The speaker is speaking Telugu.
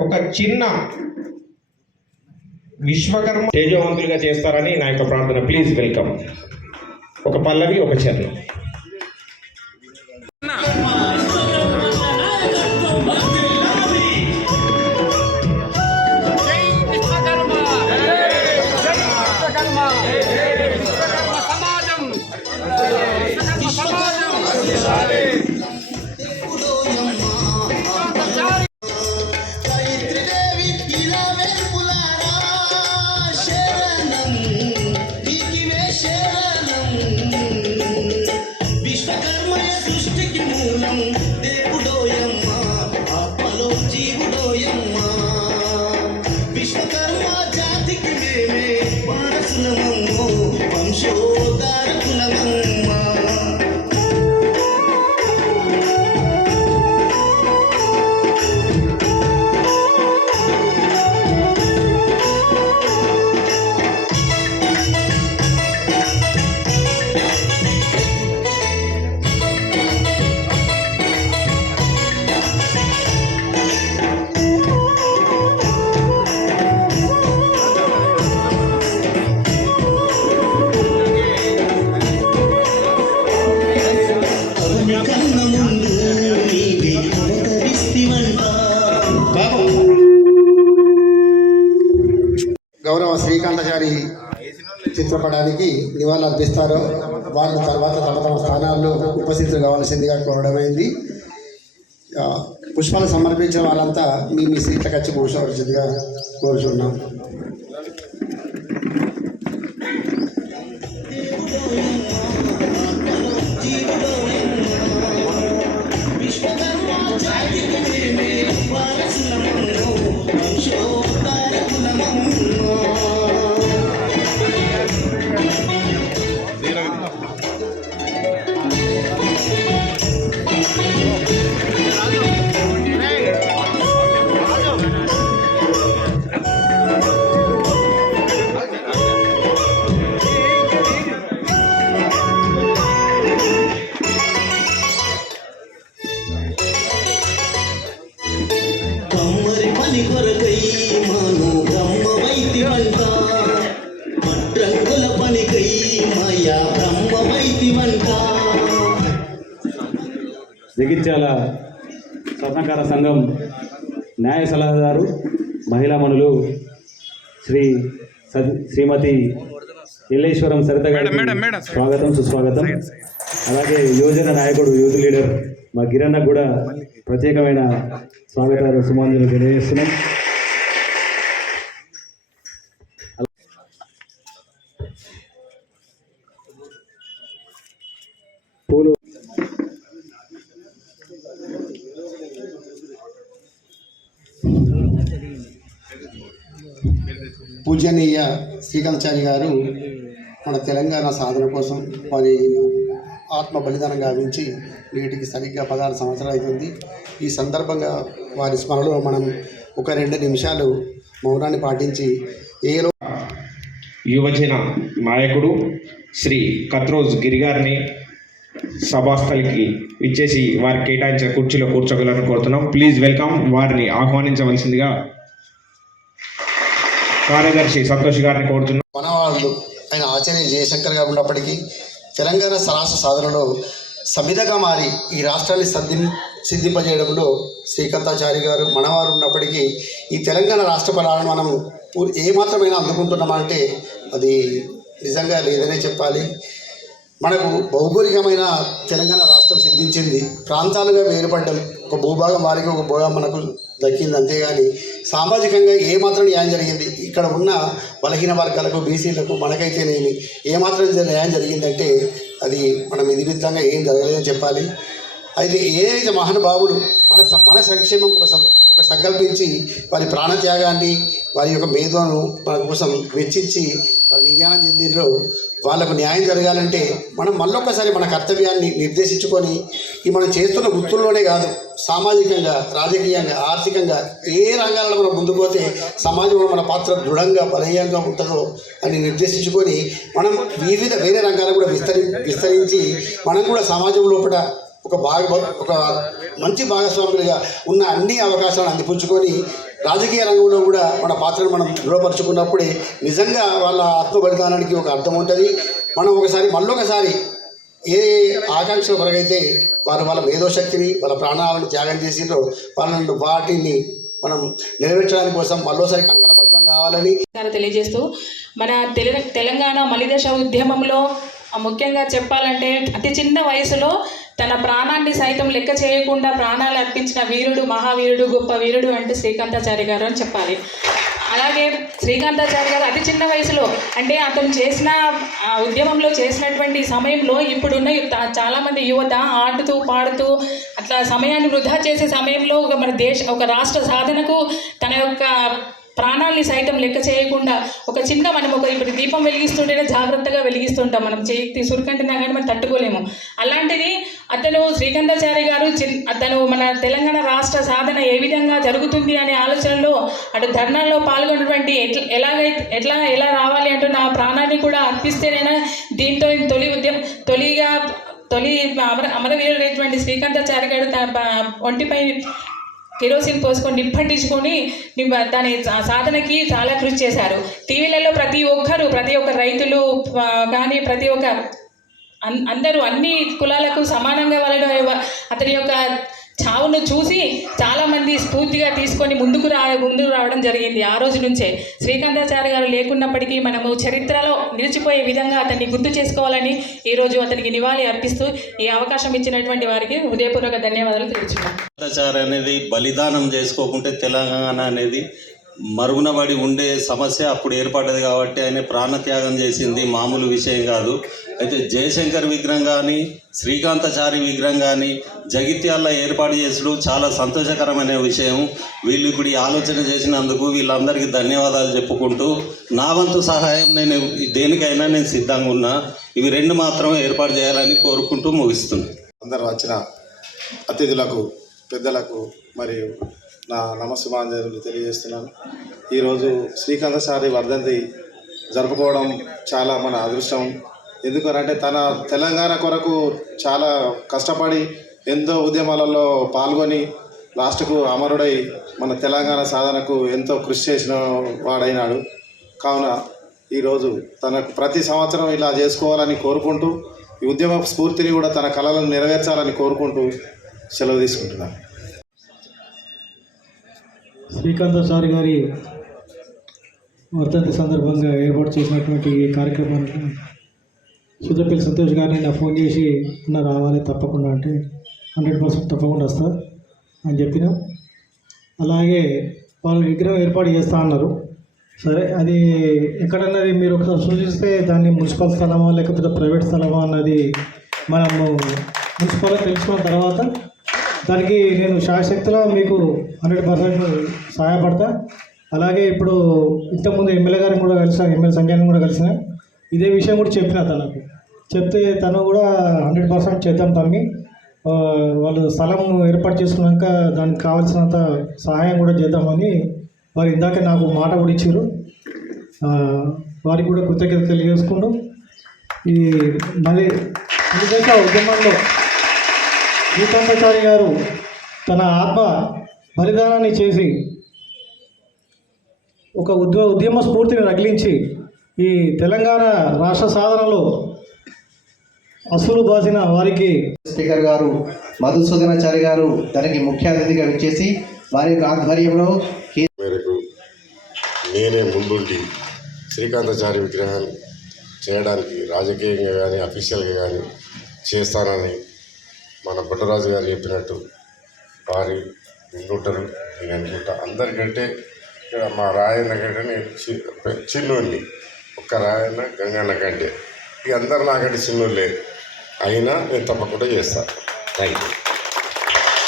ఒక చిన్న విశ్వకర్మ తేజవంతులుగా చేస్తారని నా యొక్క ప్రార్థన. Please welcome. ఒక పల్లవి ఒక చరణం. గౌరవ శ్రీకాంతచారి చిత్రపటానికి నివాళులు అర్పిస్తారు. వాళ్ళు తర్వాత తమ తమ స్థానాల్లో ఉపస్థితులు కావాల్సిందిగా కోరడమైంది పుష్పాలు సమర్పించిన వాళ్ళంతా మీ మీ సీట్లకు వచ్చి కూర్చోవలసిందిగా కోరుచున్నాం. జగిత్యాల స్వర్ణకార సంఘం న్యాయ సలహాదారు మహిళామణులు శ్రీ సత్ శ్రీమతి ఎల్లేశ్వరం సరిత స్వాగతం సుస్వాగతం. అలాగే యువజన నాయకుడు యూత్ లీడర్ మా కిరణ్ కూడా ప్రత్యేకమైన స్వాగతాలు సుమాంజలు తెలియజేస్తున్నాం. పూజనీయ శ్రీకాంతాచారి గారు మన తెలంగాణ సాధన కోసం వారి ఆత్మ బలిదానం గావించి నేటికి సరిగ్గా పదహారు సంవత్సరాలు అవుతుంది ఈ సందర్భంగా వారి స్మరణలో మనం ఒక రెండు నిమిషాలు మౌనాన్ని పాటించి ఏ యువజన నాయకుడు శ్రీ కత్రోజ్ గిరిగారిని సభాస్థలికి ఇచ్చేసి వారికి కేటాయించిన కుర్చీలో కూర్చోగలని కోరుతున్నాం. ప్లీజ్ వెల్కమ్ వారిని ఆహ్వానించవలసిందిగా కార్యదర్శి సంతోష్ గారిని కోరుతున్నాం మనవాళ్ళు ఆయన ఆచార్య జయశంకర్ గారు ఉన్నప్పటికీ తెలంగాణ రాష్ట్ర సాధనలో సమిధగా మారి ఈ రాష్ట్రాన్ని సిద్ధి సిద్ధింపజేయడంలో శ్రీకాంతాచారి గారు మనవారు ఉన్నప్పటికీ ఈ తెలంగాణ రాష్ట్ర ఫలాలను మనం పూర్తి ఏమాత్రమైనా అందుకుంటున్నామంటే అది నిజంగా లేదనే చెప్పాలి. మనకు భౌగోళికమైన తెలంగాణ రాష్ట్రం సిద్ధించింది ప్రాంతాలుగా వేరుపడ్డం ఒక భూభాగం వారికి ఒక భూభాగం మనకు దక్కింది అంతేగాని సామాజికంగా ఏమాత్రం న్యాయం జరిగింది? ఇక్కడ ఉన్న బలహీన వర్గాలకు బీసీలకు మనకైతేనేమి? ఏమాత్రం న్యాయం జరిగిందంటే అది మనం విధివిధంగా ఏం జరగలేదని చెప్పాలి. అయితే ఏదైతే మహానుభావులు మన స- మన సంక్షేమం కోసం ఒక సంకల్పించి వారి ప్రాణత్యాగాన్ని వారి యొక్క మేధోను మన కోసం వెచ్చించి వారు నిర్యాణం చెందినరో వాళ్ళకు న్యాయం జరగాలంటే మనం మళ్ళొక్కసారి మన కర్తవ్యాన్ని నిర్దేశించుకొని ఈ మనం చేస్తున్న వృత్తుల్లోనే కాదు సామాజికంగా రాజకీయంగా ఆర్థికంగా ఏ రంగాలలో మనం ముందుకు పోతే సమాజంలో మన పాత్ర దృఢంగా బలహీనంగా ఉంటుందో అని నిర్దేశించుకొని మనం వివిధ వేరే రంగాలు కూడా విస్తరి విస్తరించి మనం కూడా సమాజం లోపల ఒక భాగ ఒక మంచి భాగస్వాములుగా ఉన్న అన్ని అవకాశాలను అందిపుచ్చుకొని రాజకీయ రంగంలో కూడా మన పాత్రను మనం దృఢపరుచుకున్నప్పుడే నిజంగా వాళ్ళ ఆత్మ బలిదానానికి ఒక అర్థం ఉంటుంది. మనం ఒకసారి మళ్ళొకసారి ఏ ఆకాంక్షల కొరకైతే వారు వాళ్ళ మేధోశక్తిని వాళ్ళ ప్రాణాలను త్యాగం చేసిండ్రో వాళ్ళని వాటిని మనం నెరవేర్చడానికి కోసం మళ్ళోసారి కంకణ భద్రం కావాలని తెలియజేస్తూ మన తెల తెలంగాణ మలిదశ ఉద్యమంలో ముఖ్యంగా చెప్పాలంటే అతి చిన్న వయసులో తన ప్రాణాన్ని సైతం లెక్క చేయకుండా ప్రాణాలు అర్పించిన వీరుడు మహావీరుడు గొప్ప వీరుడు అంటే శ్రీకాంతాచారి గారు అని చెప్పాలి. అలాగే శ్రీకాంతాచారి గారు అతి చిన్న వయసులో అంటే అతను చేసిన ఉద్యమంలో చేసినటువంటి సమయంలో ఇప్పుడున్న చాలామంది యువత ఆడుతూ పాడుతూ అట్లా సమయాన్ని వృధా చేసే సమయంలో ఒక మన దేశ ఒక రాష్ట్ర సాధనకు తన యొక్క ప్రాణాల్ని సైతం లెక్క చేయకుండా ఒక చిన్న మనం ఒక ఇప్పుడు దీపం వెలిగిస్తుంటేనే జాగ్రత్తగా వెలిగిస్తుంటాం మనం. చేయి సురికంటినా కానీ మనం తట్టుకోలేము. అలాంటిది అతను శ్రీకంఠాచారి గారు చిన్ అతను మన తెలంగాణ రాష్ట్ర సాధన ఏ విధంగా జరుగుతుంది అనే ఆలోచనలో అటు ధర్నాల్లో పాల్గొన్నటువంటి ఎట్లా ఎలాగైతే ఎట్లా ఎలా రావాలి అంటూ నా ప్రాణాన్ని కూడా అర్పిస్తేనైనా దీంతో తొలి ఉద్యమం తొలిగా తొలి అమర అమరవీరుడైనటువంటి శ్రీకాంతాచారి గారు తన ఒంటిపై కెరోసిన్ పోసుకొని నిప్పంటించుకొని దాని సాధనకి చాలా కృషి చేశారు. టీవీలలో ప్రతి ఒక్కరు ప్రతి ఒక్క రైతులు కానీ ప్రతి ఒక్క అన్- అందరూ అన్ని కులాలకు సమానంగా వాళ్ళ అతని యొక్క చావును చూసి చాలామంది స్ఫూర్తిగా తీసుకొని ముందుకు రా ముందుకు రావడం జరిగింది. ఆ రోజు నుంచే శ్రీకాంతాచార్య గారు లేకున్నప్పటికీ మనము చరిత్రలో నిలిచిపోయే విధంగా అతన్ని గుర్తు చేసుకోవాలని ఈరోజు అతనికి నివాళి అర్పిస్తూ ఈ అవకాశం ఇచ్చినటువంటి వారికి హృదయపూర్వక ధన్యవాదాలు తెలుసుకున్నాం అనేది బలిదానం చేసుకోకుంటే తెలంగాణ అనేది మరుగునబడి ఉండే సమస్య అప్పుడు ఏర్పడ్డది కాబట్టి ఆయన ప్రాణత్యాగం చేసింది మామూలు విషయం కాదు. అయితే జయశంకర్ విగ్రహం కానీ శ్రీకాంతచారి విగ్రహం కానీ జగిత్యాల్లో ఏర్పాటు చేసుడు చాలా సంతోషకరమైన విషయం. వీళ్ళు ఇప్పుడు ఈ ఆలోచన చేసినందుకు వీళ్ళందరికీ ధన్యవాదాలు చెప్పుకుంటూ నా వంతు సహాయం నేను దేనికైనా నేను సిద్ధంగా ఉన్నా. ఇవి రెండు మాత్రం ఏర్పాటు చేయాలని కోరుకుంటూ ముగిస్తున్నాను అందరు వచ్చిన అతిథులకు పెద్దలకు మరియు నా నమస్సుమాంజలు తెలియజేస్తున్నాను. ఈరోజు శ్రీకాంతసారి వర్ధంతి జరుపుకోవడం చాలా మన అదృష్టం. ఎందుకనంటే తన తెలంగాణ కొరకు చాలా కష్టపడి ఎంతో ఉద్యమాలలో పాల్గొని లాస్ట్కు అమరుడై మన తెలంగాణ సాధనకు ఎంతో కృషి చేసిన వాడైనాడు. కావున ఈరోజు తనకు ప్రతి సంవత్సరం ఇలా చేసుకోవాలని కోరుకుంటూ ఈ ఉద్యమ స్ఫూర్తిని కూడా తన కళలను నెరవేర్చాలని కోరుకుంటూ సెలవు తీసుకుంటున్నాను. శ్రీకాంత సార్ గారి వర్ధంతి సందర్భంగా ఏర్పాటు చేసినటువంటి ఈ కార్యక్రమానికి సుద్దపల్లి సంతోష్ గారిని నా ఫోన్ చేసి నా రావాలి తప్పకుండా అంటే హండ్రెడ్ పర్సెంట్ తప్పకుండా వస్తా అని చెప్పిన. అలాగే వాళ్ళు విగ్రహం ఏర్పాటు చేస్తా అన్నారు. సరే అది ఎక్కడన్నది మీరు ఒకసారి సూచిస్తే దాన్ని మున్సిపల్ స్థలమా లేకపోతే ప్రైవేట్ స్థలమా అన్నది మనము మున్సిపల్ తెలుసుకున్న తర్వాత దానికి నేను శాశక్తిలో మీకు హండ్రెడ్ పర్సెంట్ సహాయపడతా. అలాగే ఇప్పుడు ఇంతకుముందు ఎమ్మెల్యే గారిని కూడా కలిసా ఎమ్మెల్యే సంఖ్యాన్ని కూడా కలిసిన ఇదే విషయం కూడా చెప్పిన తనకు. చెప్తే తను కూడా హండ్రెడ్ పర్సెంట్ చేద్దాం తమ్మి వాళ్ళు స్థలం ఏర్పాటు చేసుకున్నాక దానికి కావాల్సినంత సహాయం కూడా చేద్దామని వారు ఇందాక నాకు మాట కూడా ఇచ్చారు. వారికి కూడా కృతజ్ఞత తెలియజేసుకుంటూ ఈ మళ్ళీ ఉద్యమంలో. శ్రీకాంతాచారి గారు తన ఆత్మ బలిదానాన్ని చేసి ఒక ఉద్య ఉద్యమ స్ఫూర్తిని రగిలించి ఈ తెలంగాణ రాష్ట్ర సాధనలో అసలు బాసిన వారికి స్పీకర్ గారు మధుసూదనాచారి గారు దానికి ముఖ్య అతిథిగా విచ్చేసి వారి యొక్క ఆధ్వర్యంలో మేరకు నేనే ముందుండి శ్రీకాంతాచారి విగ్రహాన్ని చేయడానికి రాజకీయంగా కానీ అఫీషియల్గా కానీ చేస్తానని మన బుట్టరాజు గారు చెప్పినట్టు వారి ముందుంటారు నేను అనుకుంటా అందరికంటే ఇక్కడ మా రాయన్న కంటే నేను చి- చిన్నోడిని. ఒక్క రాయన్న గంగన్న కంటే. ఇక అందరు నాకంటే చిన్నోళ్ళే అయినా నేను తప్పకుండా చేస్తాను థ్యాంక్ యూ